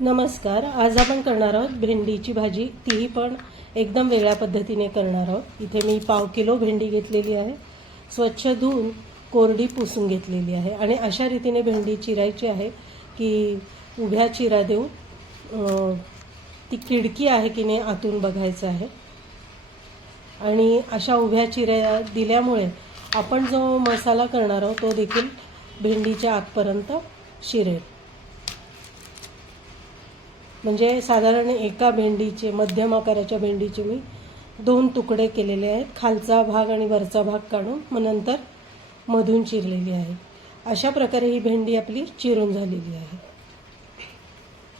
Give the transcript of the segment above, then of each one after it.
नमस्कार. आज आपण करणार आहोत भेंडीची भाजी, तीही पण एकदम वेगळ्या पद्धतीने करणार आहोत. इथे मी 1/2 किलो भेंडी घेतलेली आहे. स्वच्छ धुवून कोरडी पुसून घेतलेली आहे आणि अशा रीतीने भेंडी चिरायची आहे की उभ्या चिरा देऊन ती किडकी आहे की नाही आतून बघायचं आहे. आणि अशा उभ्या चिऱ्या दिल्यामुळे आपण जो मसाला करणार आहोत तो देखील भेंडीच्या आतपर्यंत शिरेल. म्हणजे साधारण एका भेंडीचे मध्यम आकाराच्या भेंडीचे मी 2 तुकडे केलेले आहेत. खालचा भाग आणि वरचा भाग काढून मग नंतर मधून चिरलेली आहे. अशा प्रकारे ही भेंडी आपली चिरून झालेली आहे.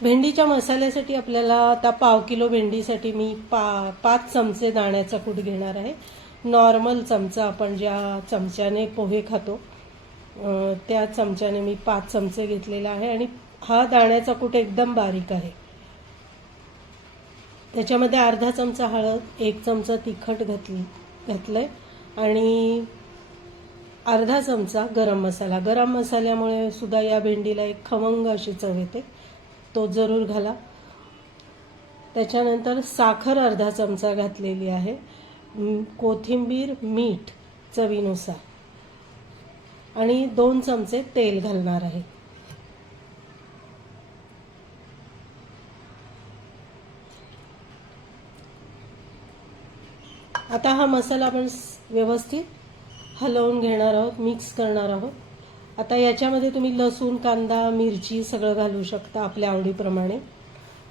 भेंडीच्या मसाल्यासाठी आपल्याला आता 1/2 किलो भेंडीसाठी मी 5 चमचे दाण्याचा कूट घेणार आहे. नॉर्मल चमचा, आपण ज्या चमच्याने पोहे खातो त्या चमच्याने मी 5 चमचे घेतलेला आहे. आणि हा दाण्याचा कूट एकदम बारीक आहे. त्याच्यामध्ये अर्धा चमचा हळद, 1 चमचा तिखट घातलंय आणि अर्धा चमचा गरम मसाला. गरम मसाल्यामुळे सुद्धा या भेंडीला एक खमंग अशी चव येते, तो जरूर घाला. त्याच्यानंतर साखर अर्धा चमचा घातलेली आहे. कोथिंबीर, मीठ चवीनुसार आणि 2 चमचे तेल घालणार आहे. आता हा मसाला आपण व्यवस्थित हलवून घेणार आहोत, मिक्स करणार आहोत. आता याच्यामध्ये तुम्ही लसूण, कांदा, मिरची सगळं घालू शकता आपल्या आवडीप्रमाणे,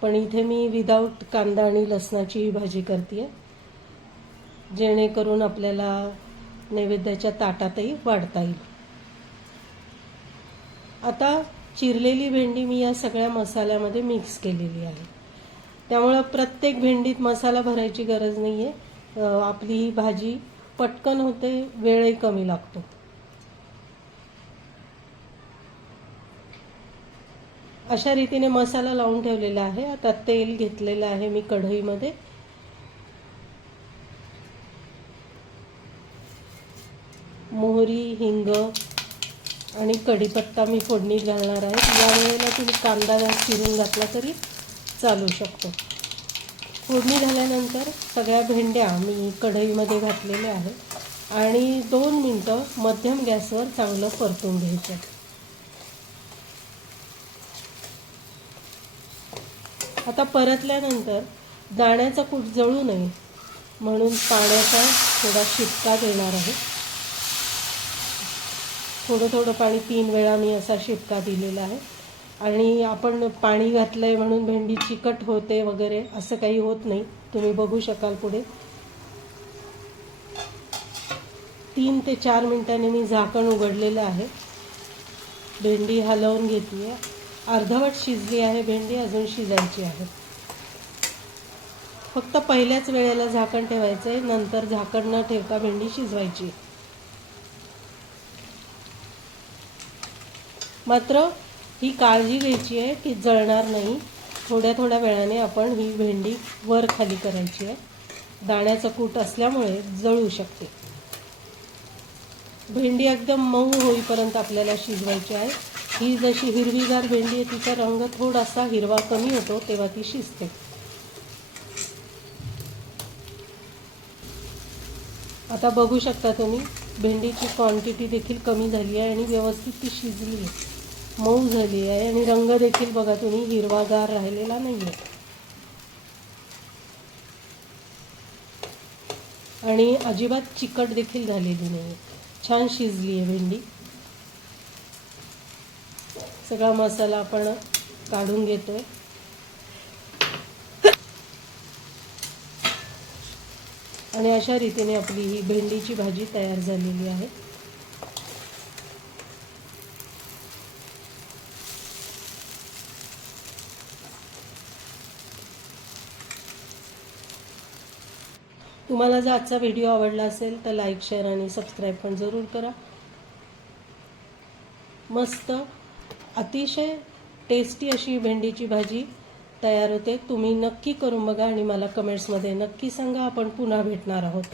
पण इथे मी विदाऊट कांदा आणि लसणाची भाजी करते, जेणेकरून आपल्याला नैवेद्याच्या ताटातही वाढता येईल. आता चिरलेली भेंडी मी या सगळ्या मसाल्यामध्ये मिक्स केलेली आहे. त्यामुळे प्रत्येक भेंडीत मसाला भरायची गरज नाहीये. आपली ही भाजी पटकन होते, वेळही कमी लागतो. अशा रीतीने मसाला लावून ठेवलेला आहे. आता तेल घेतलेलं आहे मी कढईमध्ये. मोहरी, हिंग आणि कढीपत्ता मी फोडणीत घालणार आहे. या वेळेला तुम्ही कांदा चिरून घातला तरी चालू शकतो. फोडणी झाल्यानंतर सगळ्या भेंड्या मी कढईमध्ये घातलेल्या आहेत आणि 2 मिनिटं मध्यम गॅसवर चांगलं परतून घ्यायचं. आता परतल्यानंतर दाण्याचा कूट जळू नये म्हणून पाण्याचा थोडा शिपका देणार आहे. थोडं थोडं पाणी 3 वेळा मी असा शिपका दिलेला आहे. आणि आपण पाणी घातलंय म्हणून भेंडी चिकट होते वगैरे असं काही होत नाही, तुम्ही बघू शकाल पुढे. 3 ते 4 मिनिटांनी मी झाकण उघडलेलं आहे. भेंडी हलवून घेतली. अर्धवट शिजली आहे भेंडी, अजून शिजायची आहे. फक्त पहिल्याच वेळेला झाकण ठेवायचं आहे, नंतर झाकण न ठेवता भेंडी शिजवायची. मात्र ही काळजी घ्यायची आहे की जळणार नाही. थोड्या थोड्या वेळाने आपण ही भेंडी वर खाली करायची आहे. दाण्याचा कूट असल्यामुळे जळू शकते. भेंडी एकदम मऊ होईपर्यंत आपल्याला शिजवायची आहे. ही जशी हिरवीगार भेंडी आहे तिचा रंग थोडासा हिरवा कमी होतो तेव्हा ती शिजते. आता बघू शकता तुम्ही, भेंडीची क्वांटिटी देखील कमी झाली आहे आणि व्यवस्थित ती शिजली आहे, मऊ झाली आहे आणि रंग देखील बघा तुम्ही हिरवागार राहिलेला नाहीये. आणि अजिबात चिकट देखील झालेली नाही, छान शिजली आहे भेंडी. सगळा मसाला आपण काढून घेतोय. आणि अशा रीतीने आपली ही भेंडीची भाजी तयार झालेली आहे. तुम्हाला जर आजचा व्हिडिओ आवडला असेल तर लाईक, शेअर आणि सबस्क्राईब पण जरूर करा. मस्त अतिशय टेस्टी अशी भेंडीची भाजी तयार होते. तुम्ही नक्की करून बघा आणि मला कमेंट्समध्ये नक्की सांगा. आपण पुन्हा भेटणार आहोत.